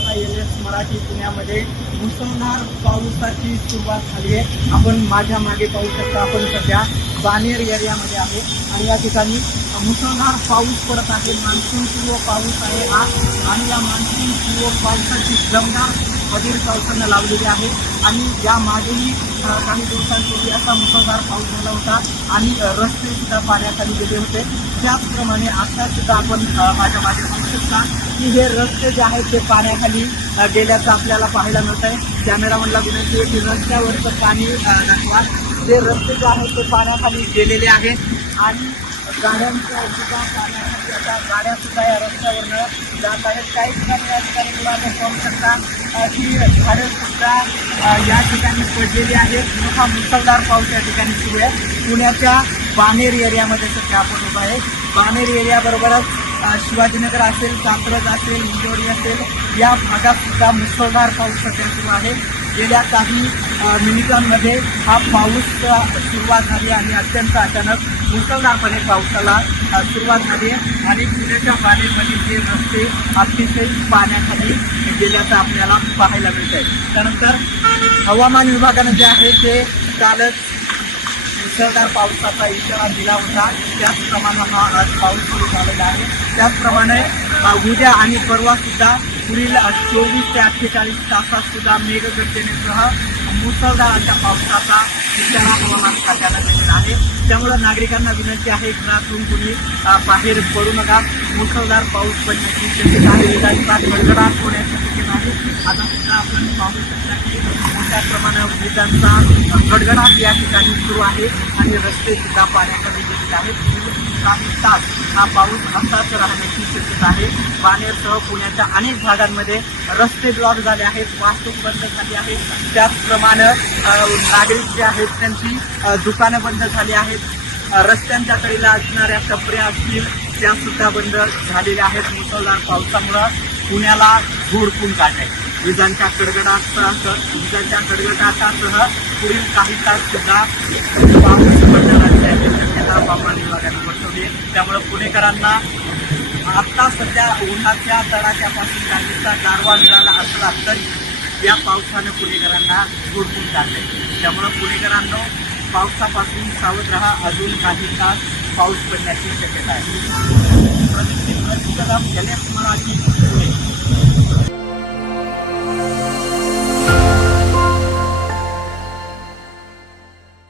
पाहता LS मराठी पुण्यामध्ये मुसळधार पावसाची सुरुवात झाली आहे। आपण माझ्या मागे पाहू शकता, आपण सध्या बानेर एरियामध्ये आहे आणि या ठिकाणी मुसळधार पाऊस पडत आहे। मान्सून पूर्व पाऊस आहे हा आणि या मान्सून पूर्व पावसाची दमदार हजेरी पावसानं लावलेली आहे आणि या मागेही काही दिवसांपूर्वी असा मुसळधार पाऊस झाला होता आणि रस्ते सुद्धा पाण्याखाली गेले होते। त्याचप्रमाणे आता सुद्धा आपण माझ्या मागे पाहू शकता की हे रस्ते जे आहेत ते पाण्याखाली गेल्याचं आपल्याला पाहायला मिळत आहे। कॅमेरामनला विनंती आहे की रस्त्यावरचं पाणी दाखवा। ते रस्ते जे आहेत ते पाण्याखाली गेलेले आहेत आणि गाड्यांच्या सुद्धा पाण्याखाली आता गाड्या सुद्धा या रस्त्यावरनं जात आहेत। काही ठिकाणी या ठिकाणी तुम्ही आपण पाहू शकता की झाडं सुद्धा या ठिकाणी पडलेली आहेत। मोठा मुसळधार पाऊस या ठिकाणी सुरू आहे। पुण्याच्या बानेर एरियामध्ये सध्या आपण उभा आहे। बानेर एरियाबरोबरच शिवाजीनगर असेल, कात्रज असेल, इंदोरी असेल या भागात सुद्धा मुसळधार पाऊस सध्या सुरू आहे। गेल्या काही मिनिटांमध्ये हा पाऊस सुरुवात झाली आणि अत्यंत अचानक मुसळधारपणे पावसाला सुरुवात झाली आहे आणि पुण्याच्या बानेरमधील जे रस्ते अतिशय पाण्याखाली गेल्याचं आपल्याला पाहायला मिळत आहे। त्यानंतर हवामान विभागानं जे आहे ते कालच मुसळधार पावसाचा इशारा दिला होता। त्याचप्रमाणे हा आज पाऊस सुरू झालेला आहे। त्याचप्रमाणे उद्या आणि परवा सुद्धा पुढील 24 ते 48 तासात सुद्धा मेघगर्जनेसह मुसळधार अशा पावसाचा इशारा हवामान खात्यानं दिला आहे। त्यामुळे नागरिकांना विनंती आहे घरातून कुणी बाहेर पडू नका। मुसळधार पाऊस पडण्याची शक्यता आहे। विजांचा गडगडाट होण्याची शक्यता आहे। आता सुद्धा आपण पाहू शकता की मोठ्या प्रमाणात विजांचा गडगडाट या ठिकाणी सुरू आहे आणि रस्ते सुद्धा पाण्याखाली गेलेले आहेत। काही तास हा पाऊस असाच राहण्याची शक्यता आहे। बानेरसह पुण्याच्या अनेक भागांमध्ये रस्ते ब्लॉक झाले आहेत, वाहतूक बंद झाली आहे। त्याचप्रमाणे नागरिक जे आहेत त्यांची दुकानं बंद झाली आहेत। रस्त्यांच्या कडेला असणाऱ्या टपऱ्या असतील त्या सुद्धा बंद झालेल्या आहेत। मुसळधार पावसामुळे पुण्याला झोडपून काढले। विजांच्या गडगडाटासह पुढील काही तास सुद्धा पाऊस पडणार असल्याची शक्यता हवामान विभागाने वर्तवली आहे। त्यामुळे पुणेकरांना आता सध्या उन्हाच्या तडाख्यापासून काहीसा गारवा मिळाला असला तरी या पावसानं पुणेकरांना झोडपून काढले। त्यामुळे पुणेकरांना पावसापासून सावध राहा। अजून काही तास पाऊस पडण्याची शक्यता आहे। LS मराठी पुणे।